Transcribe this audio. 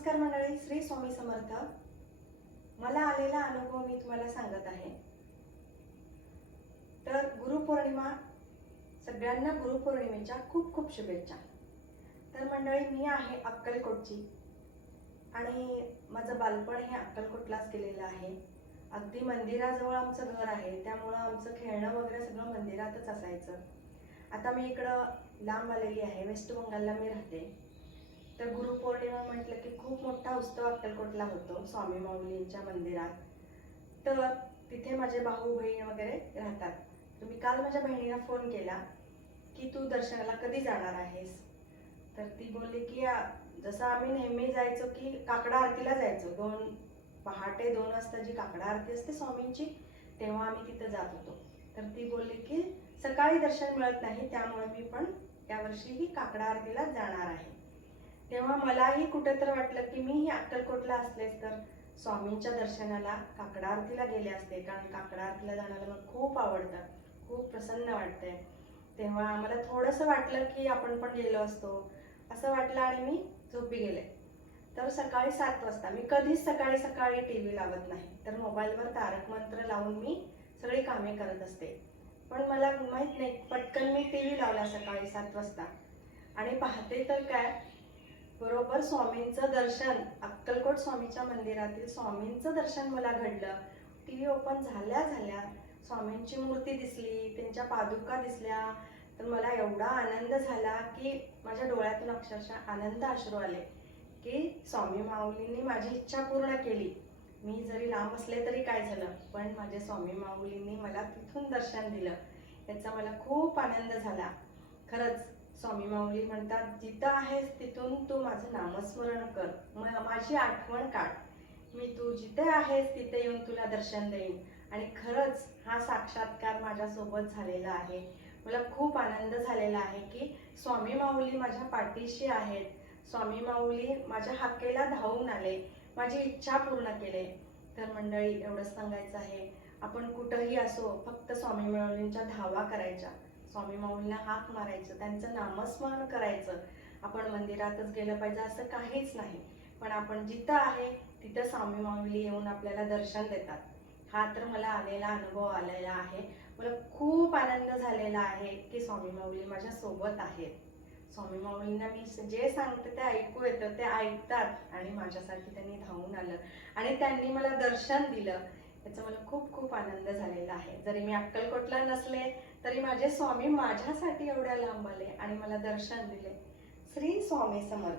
नमस्कार मंडळी, श्री स्वामी समर्थ। मला आलेला अनुभव मी तुम्हाला सांगत आहे। तर गुरुपौर्णिमा, सगळ्यांना गुरुपौर्णिमेच्या खूप खूप शुभेच्छा। तर मंडळी, मी आहे अक्कलकोटची आणि माझं बालपण हे अक्कलकोटलाच केलेलं आहे। अगदी मंदिराजवळ आमचं घर आहे, त्यामुळे आमचं खेळणं वगैरे सगळं मंदिरातच असायचं। आता मी इकडं लांब आलेली आहे, वेस्ट बंगालला मी राहते। तर गुरुपौर्णिमा म्हटलं की खूप मोठा उत्सव अक्कलकोटला होतो स्वामी माऊलींच्या मंदिरात। तर तिथे माझे भाऊ बहीण वगैरे राहतात। तर मी काल माझ्या बहिणीला फोन केला की तू दर्शनाला कधी जाणार आहेस। तर ती बोलली की जसं आम्ही नेहमी जायचो की काकडा आरतीला जायचो, पहाटे 2 वाजता जी काकडा आरती असते स्वामींची, तेव्हा आम्ही तिथे जात होतो। तर ती बोलली की सकाळी दर्शन मिळत नाही, त्यामुळे मी पण यावर्षी काकडा आरतीला जाणार आहे। तेव्हा मलाही कुठेतरी वाटलं की मीही अक्कलकोटला असलेच तर स्वामींच्या दर्शनाला काकडा आरतीला गेले असते, कारण काकडा आरतीला जाण्याला मला खूप आवडतं, खूप प्रसन्न वाटते। तेव्हा मला थोडंसं वाटलं की आपण पण गेलो असतो असं वाटलं आणि मी झोपी गेले। तर सकाळी 7 वाजता, मी कधीच सकाळी सकाळी टीव्ही लावत नाही, तर मोबाईलवर तारक मंत्र लावून मी सगळी कामे करत असते। पण मला माहित नाही, पटकन मी टीव्ही लावला सकाळी 7 वाजता आणि पाहते तर काय, बरोबर स्वामींचं दर्शन, अक्कलकोट स्वामीच्या मंदिरातील स्वामींचं दर्शन मला घडलं। टीव्ही ओपन झाल्या झाल्या स्वामींची मूर्ती दिसली, त्यांच्या पादुका दिसल्या, तर मला एवढा आनंद झाला की माझ्या डोळ्यातून अक्षरशः आनंद अश्रू आले की स्वामी माऊलींनी माझी इच्छा पूर्ण केली। मी जरी लांब असले तरी काय झालं, पण माझे स्वामी माऊलींनी मला तिथून दर्शन दिलं, याचा मला खूप आनंद झाला। खरंच स्वामी माऊली म्हणतात, जिथं आहेस तिथून तू माझं नामस्मरण कर, माझी आठवण काढ, मी तू जिथे आहेस तिथे येऊन तुला दर्शन देईन। आणि खरंच हा साक्षात्कार माझ्यासोबत झालेला आहे। मला खूप आनंद झालेला आहे की स्वामी माऊली माझ्या पाठीशी आहेत, स्वामी माऊली माझ्या हाकेला धावून आले, माझी इच्छा पूर्ण केले। तर मंडळी, एवढंच सांगायचं आहे, आपण कुठंही असो, फक्त स्वामी माऊलींच्या धावा करायच्या, स्वामी माऊलींना हाक मारायचं, त्यांचं नामस्मरण करायचं। आपण मंदिरातच गेलं पाहिजे असं काहीच नाही, पण आपण जिथं आहे तिथं स्वामी माऊली येऊन आपल्याला दर्शन देतात। हा तर मला आलेला अनुभव आलेला आहे। मला खूप आनंद झालेला आहे की स्वामी माऊली माझ्या सोबत आहेत। स्वामी माऊलींना मी जे सांगते ते ऐकू येतं, ते ऐकतात आणि माझ्यासाठी त्यांनी धावून आलं आणि त्यांनी मला दर्शन दिलं, याचा मला खूप खूप आनंद झालेला आहे। जरी मी अक्कलकोटला नसले तरी माझे स्वामी माझ्यासाठी एवढ्या लांब आले आणि मला दर्शन दिले। श्री स्वामी समर्थ।